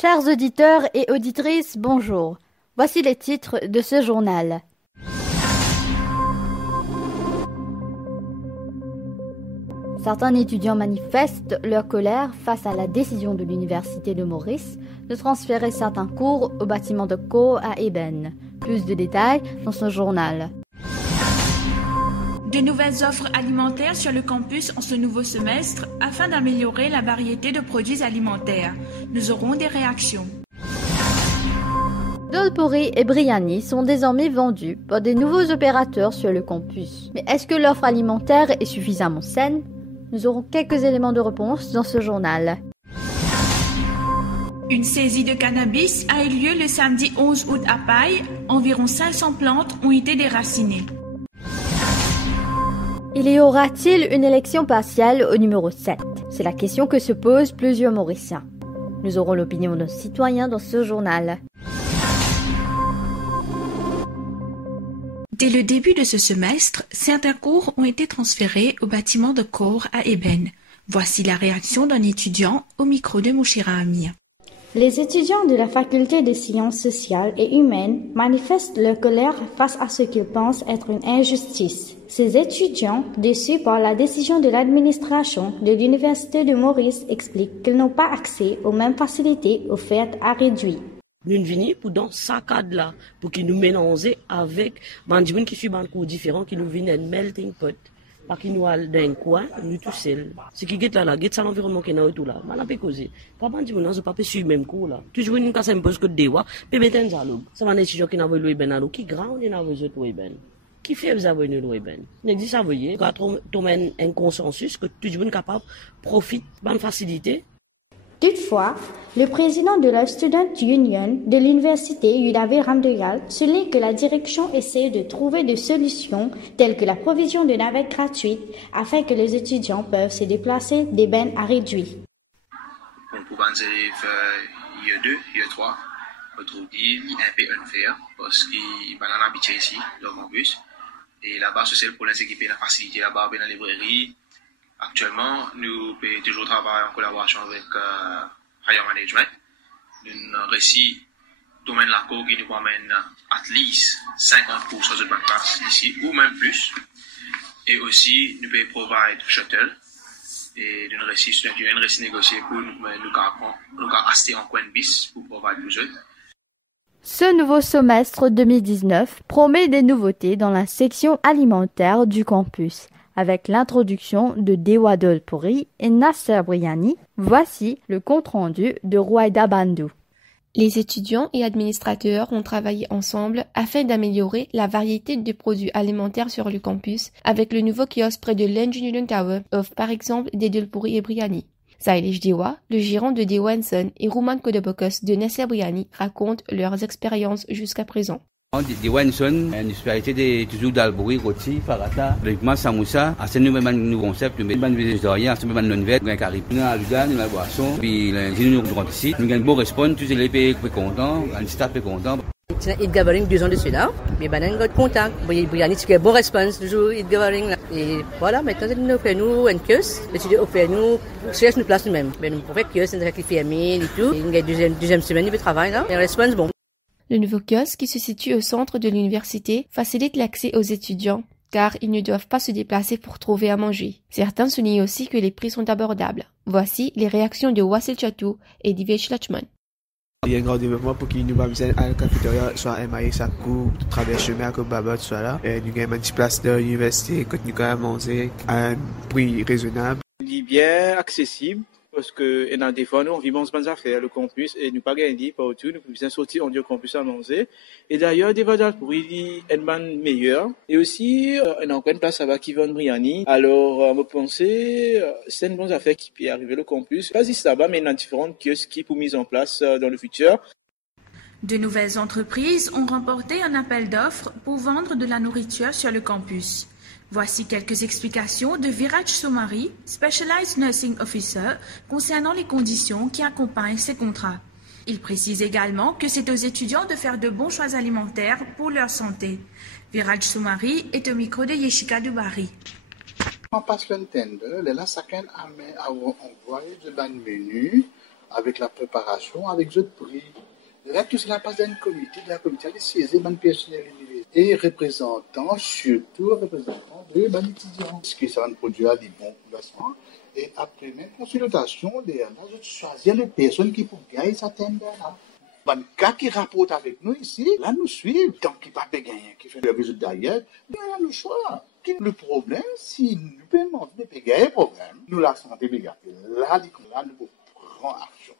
Chers auditeurs et auditrices, bonjour. Voici les titres de ce journal. Certains étudiants manifestent leur colère face à la décision de l'Université de Maurice de transférer certains cours au bâtiment de cours à Eben. Plus de détails dans ce journal. De nouvelles offres alimentaires sur le campus en ce nouveau semestre afin d'améliorer la variété de produits alimentaires. Nous aurons des réactions. Dolpuri et Briani sont désormais vendus par des nouveaux opérateurs sur le campus. Mais est-ce que l'offre alimentaire est suffisamment saine? Nous aurons quelques éléments de réponse dans ce journal. Une saisie de cannabis a eu lieu le samedi 11 août à Paille. Environ 500 plantes ont été déracinées. Il y aura-t-il une élection partielle au numéro 7? C'est la question que se posent plusieurs Mauriciens. Nous aurons l'opinion d'un citoyen dans ce journal. Dès le début de ce semestre, certains cours ont été transférés au bâtiment de cours à Eben. Voici la réaction d'un étudiant au micro de Mouchira Amir. Les étudiants de la faculté des sciences sociales et humaines manifestent leur colère face à ce qu'ils pensent être une injustice. Ces étudiants, déçus par la décision de l'administration de l'Université de Maurice, expliquent qu'ils n'ont pas accès aux mêmes facilités offertes à réduit. Nous venons pour dans ce cadre-là, pour qu'ils nous mélangent avec des gens qui suivent un cours différent, qui nous viennent un melting pot. Pas qu'ils nous allent dans un coin, nous tous seuls. Ce qui est là, c'est l'environnement qui est là, tout là. Mais on peut causer. Quand on dit que nous ne pas suivre le même cours là. Toujours une casse un peu ce que des fois, puis mettre un dialogue. Ça va être un étudiant qui n'a pas eu ben qui grand, il n'a pas eu ben. Qui fait vous avoir une loi ben. N'existe ça, vous voyez. Quand on met un consensus que tout le monde est capable profite de la facilité. Toutefois, le président de la Student Union de l'Université Yudavir Ramdoyal souligne que la direction essaie de trouver des solutions telles que la provision de navettes gratuites afin que les étudiants peuvent se déplacer des bennes à réduit. Pour les élèves IE2, IE3, on trouve un peu unfair parce qu'ils sont habitués ici, dans mon bus. Et là-bas, c'est le problème, c'est qu'ils peuvent la facilité là-bas, dans la librairie. Actuellement, nous pouvons toujours travailler en collaboration avec Higher Management. Nous réussi domaine la cour qui nous amène at least 50 cours sur une classe ici, ou même plus. Et aussi, nous pouvons provide shuttle. Et nous réussi négocier pour nous acheter en coin bis pour provide plus eux. Ce nouveau semestre 2019 promet des nouveautés dans la section alimentaire du campus. Avec l'introduction de Dewa Dolpuri et Nasser Briani, voici le compte-rendu de Rouaïda Bandou. Les étudiants et administrateurs ont travaillé ensemble afin d'améliorer la variété de produits alimentaires sur le campus avec le nouveau kiosque près de l'Engineering Tower offre par exemple des Dolpuri et Briani. Sailish Dewa, le gérant de Dewa & et Rouman Kodobokos de Nasser Briani racontent leurs expériences jusqu'à présent. Di Wenson, une spécialité de toujours d'Albouri, rôti, farata, logiquement samoussa, assez nouveau concept, nous mettons végétarien, assez nouveau non-vert, un carré, nous avons l'udan, nous avons la boisson, puis nous avons ici, nous avons un bon response, tous les pays contents, un staff est content. Il gathering 2 ans de cela, mais ben on est content, il y a une bonne réponse toujours il gathering et voilà maintenant nous offrons un kiosque, l'étudiant offre nous cherche une place nous-mêmes, mais nous pouvons kiosque c'est qui fermé et tout, il y a deuxième semaine de travail là, et la réponse bon. Le nouveau kiosque qui se situe au centre de l'université facilite l'accès aux étudiants car ils ne doivent pas se déplacer pour trouver à manger. Certains soulignent aussi que les prix sont abordables. Voici les réactions de Wassil Chatou et Divesh Lachman. Il y a un grand développement pour qu'il nous besoin à la cafétéria, soit MAI, ça court, travers chemin, comme Babot, soit là. Et nous avons une petite place de l'université, que nous avons manger à un prix raisonnable. Il est bien accessible. Parce que dans des fois, nous, on vit bonnes affaires, le campus, et nous pas gagner partout, nous pouvons bien sortir, on dit au campus à manger. Et d'ailleurs, des fois, pour il est une meilleure. Et aussi, on a encore une place là-bas qui vend Briani. Alors, on peut penser, c'est une bonne affaire qui peut arriver au campus. Pas juste là-bas, mais il y a différentes kiosques qui pour mise en place dans le futur. De nouvelles entreprises ont remporté un appel d'offres pour vendre de la nourriture sur le campus. Voici quelques explications de Viraj Somari, Specialized Nursing Officer, concernant les conditions qui accompagnent ces contrats. Il précise également que c'est aux étudiants de faire de bons choix alimentaires pour leur santé. Viraj Somari est au micro de Yeshika Dubari. On passe l'entendre, là, chacun a envoyé de bons menus avec la préparation, avec d'autres prix. Là, tout cela passe dans une comité, de la comité, elle est saisie, ban personnel et représentants, surtout représentants de ban étudiants. Ce qui sera produit à des bons placements. Et après même consultation, les autres choisir les personnes qui pour gagner certaines là. Ban cas qui rapporte avec nous ici, là nous suivons. Tant qu'il pas gagner, qui fait le résultat d'ailleurs, il y a le choix. Le problème, si nous paiement de payer le problème, nous la santé négative. Là, nous prenons action.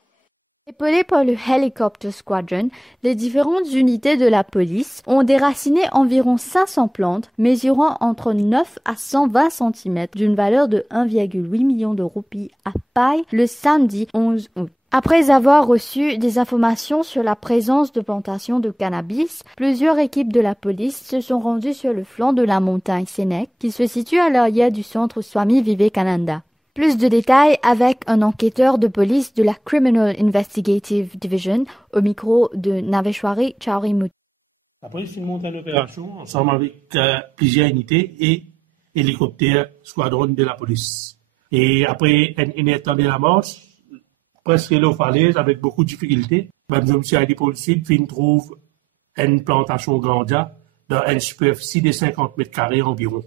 Épaulés par le Helicopter Squadron, les différentes unités de la police ont déraciné environ 500 plantes mesurant entre 9 à 120 cm d'une valeur de 1,8 million de roupies à Paille le samedi 11 août. Après avoir reçu des informations sur la présence de plantations de cannabis, plusieurs équipes de la police se sont rendues sur le flanc de la montagne Sénèque qui se situe à l'arrière du centre Swami Vivekananda. Plus de détails avec un enquêteur de police de la Criminal Investigative Division au micro de Naveshwari Chaurimuthu. La police monte en opération ensemble avec plusieurs unités et hélicoptères squadron de la police. Et après une étendue de la marche, presque l'eau falaise avec beaucoup de difficultés, M. Adi Polside trouve une plantation ganja dans une superficie de 50 mètres carrés environ.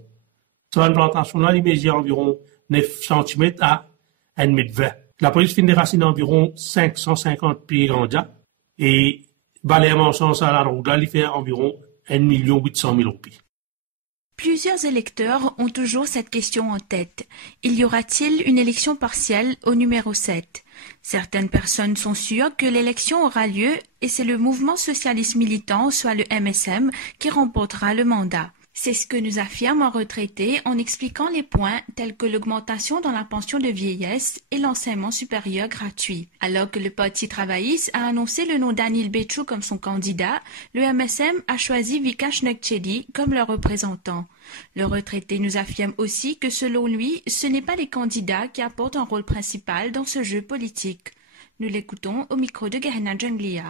Sur une plantation là, il mesure environ 9 cm à 1,20 m. La police finit déraciner environ 550 pieds ganja et balayement sans ça la route là, il fait environ 1 800 000 roupies. Plusieurs électeurs ont toujours cette question en tête. Y aura-t-il une élection partielle au numéro 7? Certaines personnes sont sûres que l'élection aura lieu et c'est le mouvement socialiste militant, soit le MSM, qui remportera le mandat. C'est ce que nous affirme un retraité en expliquant les points tels que l'augmentation dans la pension de vieillesse et l'enseignement supérieur gratuit. Alors que le Parti travailliste a annoncé le nom d'Anil Betchou comme son candidat, le MSM a choisi Vikash Nekchedi comme leur représentant. Le retraité nous affirme aussi que selon lui, ce n'est pas les candidats qui apportent un rôle principal dans ce jeu politique. Nous l'écoutons au micro de Gerhana Janglia.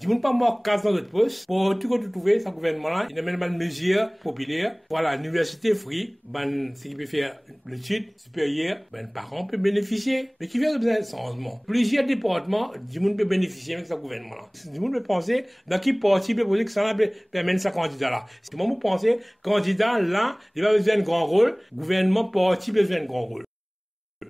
Je ne pas moi casse dans notre poste pour tout trouver ce gouvernement-là. Il y a même une mesure populaire. Voilà, l'université free, ce qui peut faire l'étude supérieure, les parents peuvent bénéficier. Mais qui vient de besoin de changement. Plusieurs départements, du monde peut bénéficier avec ce gouvernement-là. Du monde peut penser dans qui parti peut poser que ça peut permettre ce candidat-là. Si moi, vous pensez, candidat là, il va besoin d'un grand rôle, gouvernement parti besoin d'un grand rôle.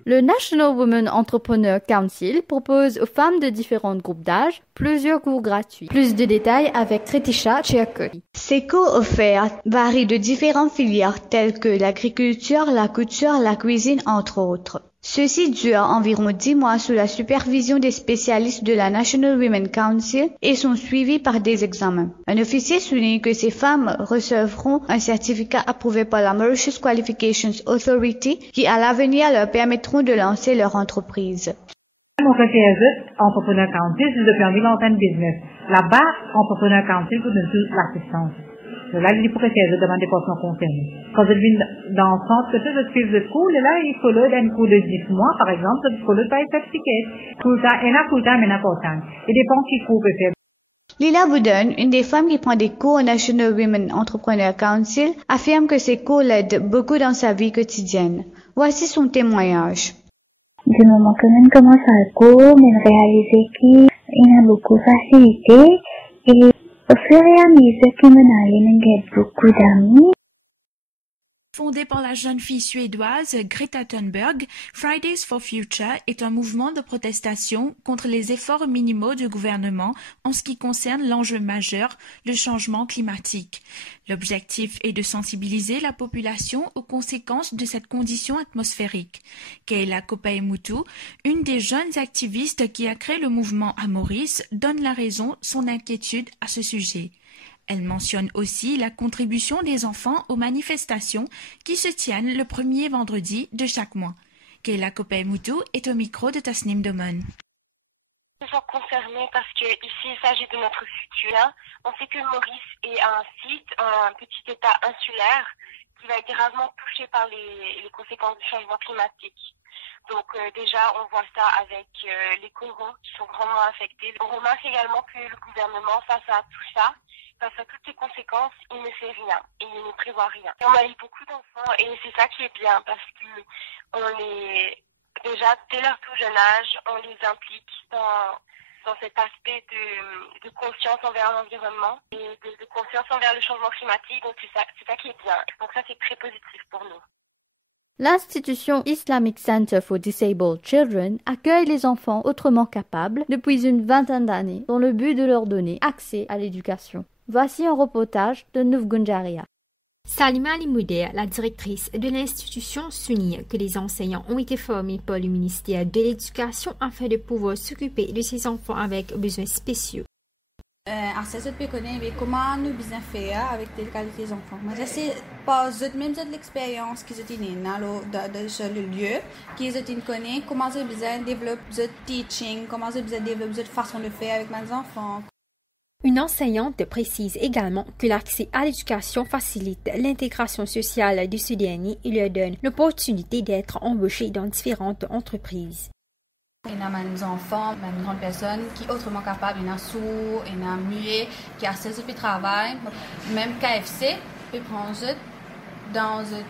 Le National Women Entrepreneur Council propose aux femmes de différents groupes d'âge plusieurs cours gratuits. Plus de détails avec Tritisha Chiakuri. Ces cours offerts varient de différentes filières telles que l'agriculture, la couture, la cuisine, entre autres. Ceux-ci durent environ 10 mois sous la supervision des spécialistes de la National Women Council et sont suivis par des examens. Un officier souligne que ces femmes recevront un certificat approuvé par la Mauritius Qualifications Authority qui à l'avenir leur permettront de lancer leur entreprise. Mon fait Entrepreneur Council, c'est depuis en 2019. Là-bas, Entrepreneur Council vous donne toute l'assistance. Là, il faut que je demande des personnes concernées. Quand je viens dans le centre, je suis de cours, là, il faut un cours de 10 mois, par exemple, il faut pas être certifié. Tout ça, et là, tout ça, mais important. Et dépend qui cours peut faire. Lila Boudon, une des femmes qui prend des cours au National Women Entrepreneur Council, affirme que ces cours l'aident beaucoup dans sa vie quotidienne. Voici son témoignage. Du moment que l'on commence à cours, on réalise qu'il y a beaucoup de facilité et au fur et à mesure que l'on a beaucoup d'amis. Fondé par la jeune fille suédoise Greta Thunberg, Fridays for Future est un mouvement de protestation contre les efforts minimaux du gouvernement en ce qui concerne l'enjeu majeur, le changement climatique. L'objectif est de sensibiliser la population aux conséquences de cette condition atmosphérique. Keila Kopaimutu, une des jeunes activistes qui a créé le mouvement à Maurice, donne la raison son inquiétude à ce sujet. Elle mentionne aussi la contribution des enfants aux manifestations qui se tiennent le premier vendredi de chaque mois. Keila Kopaimutu est au micro de Tasnim Doman. Nous sommes concernés parce que ici il s'agit de notre futur. On sait que Maurice est un site, un petit état insulaire qui va être gravement touché par les conséquences du changement climatique. Donc déjà on voit ça avec les coraux qui sont grandement affectés. On remarque également que le gouvernement face à tout ça, face à toutes ces conséquences, il ne fait rien et il ne prévoit rien. Et on a eu beaucoup d'enfants et c'est ça qui est bien parce que on les déjà, dès leur tout jeune âge, on les implique dans cet aspect de conscience envers l'environnement et de conscience envers le changement climatique. Donc c'est ça qui est bien. Donc ça, c'est très positif pour nous. L'institution Islamic Center for Disabled Children accueille les enfants autrement capables depuis une vingtaine d'années dans le but de leur donner accès à l'éducation. Voici un reportage de Nouf Gunjaria. Salima Ali-Mouder, la directrice de l'institution, souligne que les enseignants ont été formés par le ministère de l'Éducation afin de pouvoir s'occuper de ces enfants avec besoins spéciaux. Accès peut connaître comment nous bien faire avec telle qualité des enfants. Mais c'est pas même de l'expérience qu'ils ont dans le lieu, qu'ils ont connaît comment ils besoin développer le teaching, comment ils besoin développer cette façon de faire avec mes enfants. Une enseignante précise également que l'accès à l'éducation facilite l'intégration sociale de ce dernier et leur donne l'opportunité d'être embauchés dans différentes entreprises. Il y a des enfants, des grandes personnes qui sont autrement capables, il y a sourds, il y a muets, qui ont accès au travail. Même KFC peut prendre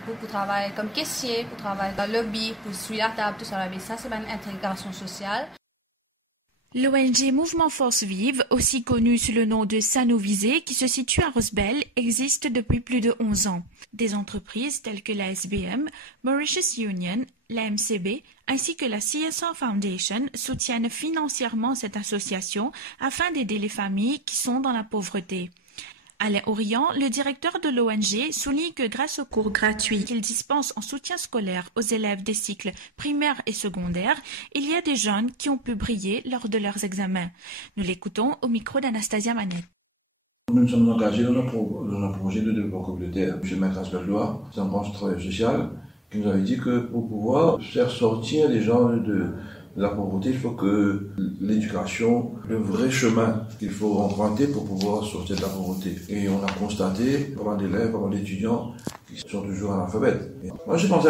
pour travailler comme caissier, pour travailler dans le lobby, pour suivre la table, tout ça. Ça, c'est une intégration sociale. L'ONG Mouvement Force Vive, aussi connu sous le nom de Sanovisé, qui se situe à Rosbel, existe depuis plus de 11 ans. Des entreprises telles que la SBM, Mauritius Union, la MCB, ainsi que la CSR Foundation soutiennent financièrement cette association afin d'aider les familles qui sont dans la pauvreté. Alain Orion, le directeur de l'ONG, souligne que grâce aux cours gratuits qu'il dispense en soutien scolaire aux élèves des cycles primaires et secondaires, il y a des jeunes qui ont pu briller lors de leurs examens. Nous l'écoutons au micro d'Anastasia Manette. Nous sommes engagés dans un projet de développement communautaire. M. Maître Asperlois, c'est un branche de travail social, qui nous avait dit que pour pouvoir faire sortir les gens de la pauvreté, il faut que l'éducation, le vrai chemin qu'il faut emprunter pour pouvoir sortir de la pauvreté. Et on a constaté, pendant d'élèves, pendant d'étudiants, qui sont toujours analphabètes. Moi, j'ai pensé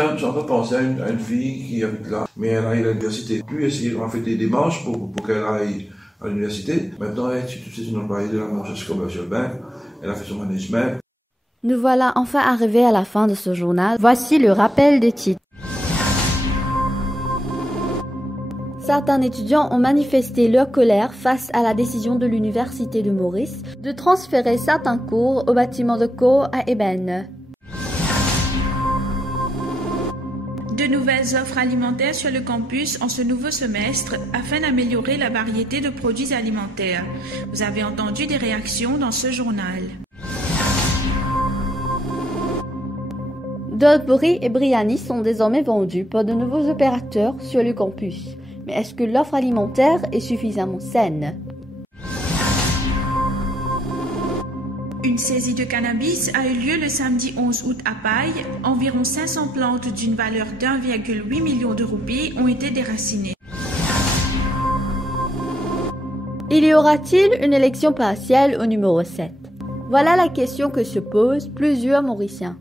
à une fille qui habite là, mais elle aille à l'université. Puis, on a fait des démarches pour qu'elle aille à l'université. Maintenant, c'est une employée de la Mauritius Commercial Bank. Elle a fait son management. Nous voilà enfin arrivés à la fin de ce journal. Voici le rappel des titres. Certains étudiants ont manifesté leur colère face à la décision de l'Université de Maurice de transférer certains cours au bâtiment de cours à Eben. De nouvelles offres alimentaires sur le campus en ce nouveau semestre afin d'améliorer la variété de produits alimentaires. Vous avez entendu des réactions dans ce journal. Dolpuri et Briani sont désormais vendus par de nouveaux opérateurs sur le campus. Mais est-ce que l'offre alimentaire est suffisamment saine? Une saisie de cannabis a eu lieu le samedi 11 août à Paille. Environ 500 plantes d'une valeur d'1,8 million de roupies ont été déracinées. Il y aura-t-il une élection partielle au numéro 7? Voilà la question que se posent plusieurs Mauriciens.